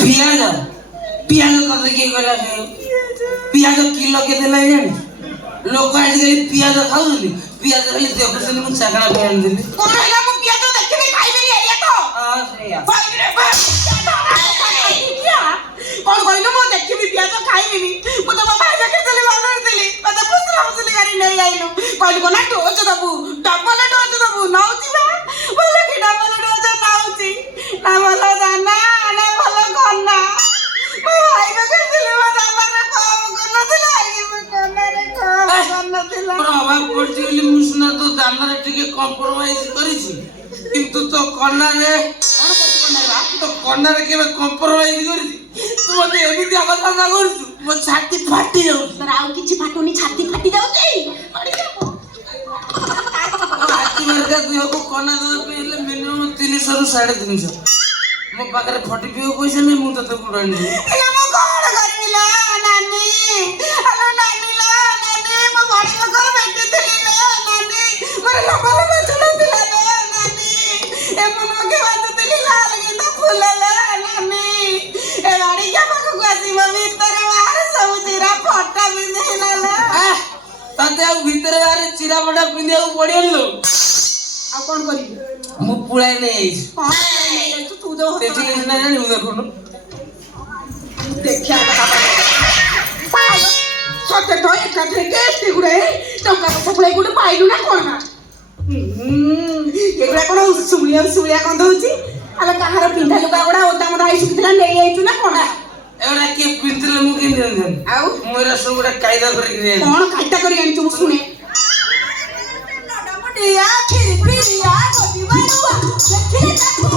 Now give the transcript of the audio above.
ପିଆଜ ପିଆଜ ତତେ କିଏ କହିଲା ପିଆଜ କିଲୋ କେତେ ଲାଗେ ଜାଣି ଲୋକ ଆଜିକାଲି ପିଆଜ ଖାଉଛନ୍ତି ପିଆଜ ଖାଲି ଦେଖୁଛନ୍ତି ମୁଁ ଚାକଣା ପାଇଁ ଆଣିଥିଲି କଣ ହେଲା ମୁଁ ପିଆଜ ଦେଖିବି ଖାଇବିନି ଏଇଆ ତ ସେଇଆ କଣ କହିଲୁ ମୁଁ ଦେଖିବି ପିଆଜ ଖାଇବିନି ମୁଁ ତ ମୋ ଭାଇ ଦେଖିଥିଲି ବାନ୍ଧିଥିଲି ମତେ ପୁଷୁରା ପୁଷୁଲି କରି ନେଇ ଆଇଲୁ କହିଲୁ କଣ ଡୋଜ ଦବୁ ଡବଲ ଡୋଜ ଦବୁ ନଉଛି ବା ଭଲ କି ଡବଲ ଡୋଜ ନଉଛି ନା ଭଲ ଦାନା ନା ଭଲ କନା ମୋ ଭାଇ ଦେଖିଥିଲି ମୋ ଦାନାରେ କମ କରିନଥିଲା କନାରେ କମ କରିନଥିଲା ଅଭାବ ପଡିଛି ବୋଲି ମୁଁ ସିନା ତୋ ଦାନାରେ ଟିକେ କମ୍ପ୍ରମାଇଜ କରିଛି କିନ୍ତୁ ତୋ କନାରେ ତ କନାରେ କେବେ କମ୍ପ୍ରମାଇଜ କରିଛି ତୁ ମତେ ଏମିତି ଅବସ୍ଥା କରୁଛୁ ମୋ ଛାତି ଫାଟି ଯାଉଛି ତୋର ଆଉ କିଛି ଫାଟୁନି ଛାତି ଫାଟି ଯାଉଛି ହାତୀ ମାର୍କା ଦେହକୁ କନା ଦେବା ପାଇଁ ହେଲେ ମିନିମମ୍ 300 ରୁ 350 ମୋ ପାଖରେ ଫଟି ପିଇବ ପଇସା ନେଇ ମୁଁ ତତେ କୋଉଠୁ ଆଣିବି ମୁଁ କଣ କରିବି ଲୋ ନାନୀ ଆଲୋ ନାନୀ ଲୋ ନାନୀ ମୋ ବଡ ଲୋକ ଭେଟିଥିଲି ଲୋ ନାନୀ ମୋର ଲୋକ ବାଛୁନଥିଲା ଲୋ ନାନୀ ଏ ମୋ ମୁଖେ ବାଛୁଥିଲି ଲାଲ ଗେଣ୍ଡା ଫୁଲ ଲୋ ନାନୀ ଏ ବାଡ଼ିକା ପାଖକୁ ଆସିବ ଭିତରେ ବାହାରେ ସବୁ ଚିରା ଫଟା ପିନ୍ଧିଲା ଲୋ ତତେ ଆଉ ଭିତରେ ବାହାରେ ଚିରା ଫଟା ପିନ୍ଧିବାକୁ ପଡିବନି ଲୋ ଆଉ କଣ କରିବି ମୁଁ ପୁଳାଇ ନେଇଯାଇଛି କଣ ନେଇଯାଇଛୁ ତୁ ଯୋଉ ଦେଖିଲେ ସିନା ଜାଣିବୁ ଦେଖୁନୁ ଦେଖିଆ ସତେ ତ ଏକାଥରେ କେତେ ଗୁଡେ ଟଙ୍କା ପଇସା ପୁଳାଇ ଗୋଟେ ପାଇଲୁ ନା କଣ ମା ଏଗୁଡା କଣ ଉଷୁଳିଆ ଉଷୁଳିଆ ଗନ୍ଧ ହଉଛି ଆଲୋ କାହାର ପିନ୍ଧା ଲୁଗା ଗୁଡା ଓଦା ମୋଦା ହେଇ ଶୁଖିଥିଲା ନେଇଯାଇଛୁ ନା କଣ ଏଗୁଡା କିଏ ପିନ୍ଧିଲେ ମୁଁ କେମିତି ଜାଣିଥାନ୍ତି ଆଉ ମୁଁ ଏରା ସବୁ ଗୋଟେ କାଇଦା କରିକି ନେଇଯାଇଛି କଣ ଖାଇତା କରି ଆଣିଛୁ ମୁଁ ଶୁଣେ ଖିରି ପିରିଆ ଗଦି ବାରୁଆ ଦେଖିଲେ ତାକୁ